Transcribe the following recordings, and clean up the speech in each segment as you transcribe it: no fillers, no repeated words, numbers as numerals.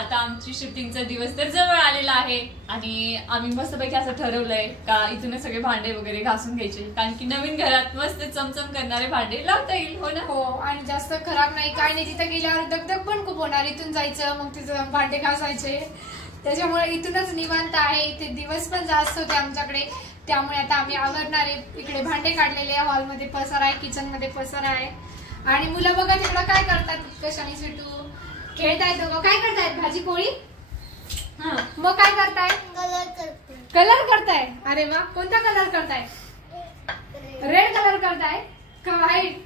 आता आमची शिफ्टिंगचा दिवस तर जवळ आलेला आहे आणि आम्ही मस्तपैकी असं ठरवलंय का इथूनच सगळे भांडे वगैरे घासून घ्यायचे, कारण की नवीन घरात मस्त चमचम करणारे भांडे लावता येईल. हो ना. हो, आणि जास्त खराब नाही काय नाही. तिथं गेल्यावर दगदग पण खूप होणार, इथून जायचं मग तिथं भांडे घासायचे. त्याच्यामुळे इथूनच निवांत आहे. इथे दिवस पण जास्त होते आमच्याकडे, त्यामुळे आता आम्ही आवरणार आहे. इकडे भांडे काढलेले, हॉलमध्ये पसारा आहे, किचन मध्ये पसारा आहे. आणि मुलं बघा तिकडं काय करतात, कशाने सिटू खेळतायत. दोघं काय करतायत, भाजी पोळी. मग काय करताय, कलर करताय. अरे वा, कोणता कलर करताय, रेड कलर करताय का व्हाईट.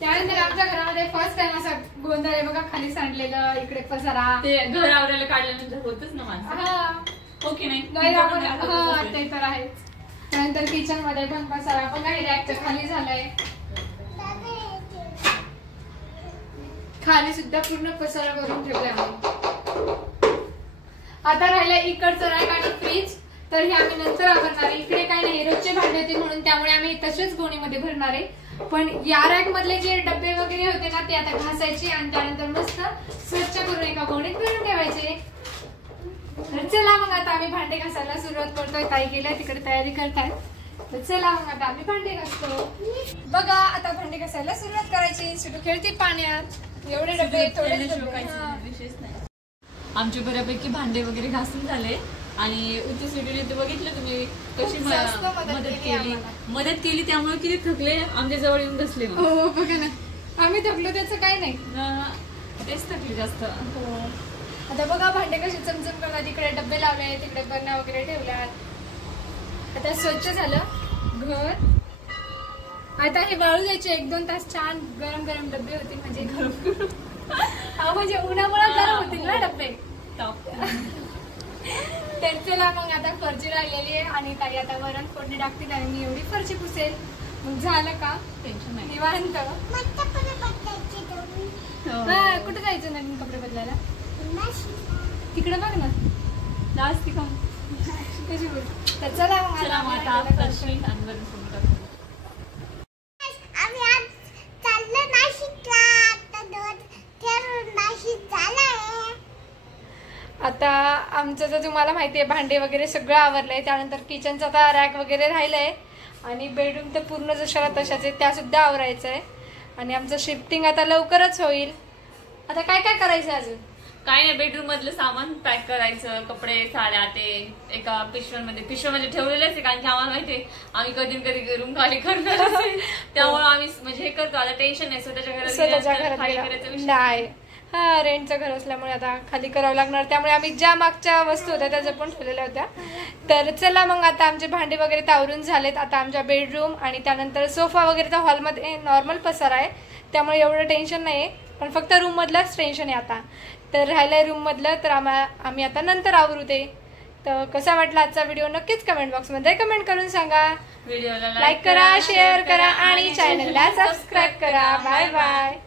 त्यानंतर आमच्या घरामध्ये फर्स्ट टाइम असा गोंधळ आहे बघा, खाली सांडलेलं, इकडे पसारा. ते घर आवरायला काढल्यानंतर होतच ना माझं, हो की नाही. ते तर आहेच. त्यानंतर किचन मध्ये पण पसारा बघा, रॅकच्या खाली झालंय. खाली सुद्धा पूर्ण पसारा करून ठेवलाय आम्ही. आता राहिलं इकडचं रॅक आणि फ्रीज, तर हे आम्ही नंतर आवरणार आहे. इकडे काय नाही, रोजचे भांडे होते म्हणून त्यामुळे आम्ही तसेच गोणीमध्ये भरणार आहे. पण या रॅक मधले जे डब्बे वगैरे होते ना, ते आता घासायचे आणि त्यानंतर मस्त स्वच्छ करून एका गोणीत भरून ठेवायचे. तर चला मग आता आम्ही भांडे घासायला सुरुवात करतोय. ताई गेल्या तिकडे तयारी करताय, तर चला मग आता आम्ही भांडे घासतो. बघा आता भांडे घासायला सुरुवात करायची. सुटू खेळते पाण्यात, एवढे डबे थोडे विशेष नाही. आमचे बऱ्यापैकी भांडे वगैरे घासून झाले आणि उच्च सिटीने बघितलं तुम्ही कशी मदत केली त्यामुळे किती थकले, आमच्या जवळ येऊन बसले. हो बघा ना, आम्ही थकलो त्याचं काय नाही, तेच थकले जास्त. आता बघा भांडे कसे चमचम करतात. तिकडे डब्बे लावले, तिकडे बरण्या वगैरे ठेवल्यात. आता स्वच्छ झालं घर. आता हे वाळू द्यायचे 1-2 तास. छान गरम गरम डब्बे होतील, म्हणजे गरम म्हणजे उन्हामुळे गरम होतील ना डब्बे. तर चला मग आता फरची राहिलेली आहे आणि ताई आता वरण फोडणी टाकतील आणि मी एवढी फरची पुसेल. मग झालं का, टेन्शन नाही, निवांत. कुठे जायचं नवीन कपडे बदलायला, तिकडे बघ ना, जास्त कशी बोल. तर चला मग आता फरशी आणि वरण फोडणी टाकू. आता आमचं तर तुम्हाला माहिती आहे, भांडे वगैरे सगळं आवरलंय. त्यानंतर किचनचा आता रॅक वगैरे राहिलंय आणि बेडरूम तर पूर्ण जशाला तशाच आहे, त्या सुद्धा आवरायचं आहे. आणि आमचं शिफ्टिंग आता लवकरच होईल. आता काय काय करायचं अजून, काय नाही, बेडरूम मधलं सामान पॅक करायचं, कपडे साड्या ते एका पिशव्यामध्ये ठेवलेलेच आहे, कारण की आम्हाला माहितीये आम्ही कधी कधी रूम खाली करणार त्यामुळे आम्ही म्हणजे हे करतो. आता टेन्शन नाही, स्वतःच्या घरात खाली करायचं नाही. हा, रेंटचं घर असल्यामुळे आता खाली करावं लागणार, त्यामुळे आम्ही ज्या मागच्या वस्तू होत्या त्या जपून ठेवलेल्या होत्या. तर चला मग आता आमचे भांडे वगैरे तावरून झालेत. आता आमच्या बेडरूम आणि त्यानंतर सोफा वगैरे तर हॉलमध्ये नॉर्मल पसारा आहे, त्यामुळे एवढं टेन्शन नाही आहे. पण फक्त रूम मधलंच टेन्शन आहे आता. तर राहिलंय रूम मधलं, तर आम्ही आता नंतर आवरू ते. तर कसा वाटला आजचा व्हिडिओ नक्कीच कमेंट बॉक्स मध्ये कमेंट करून सांगा. व्हिडिओला लाईक करा, शेअर करा आणि चॅनलला सबस्क्राईब करा. Bye bye.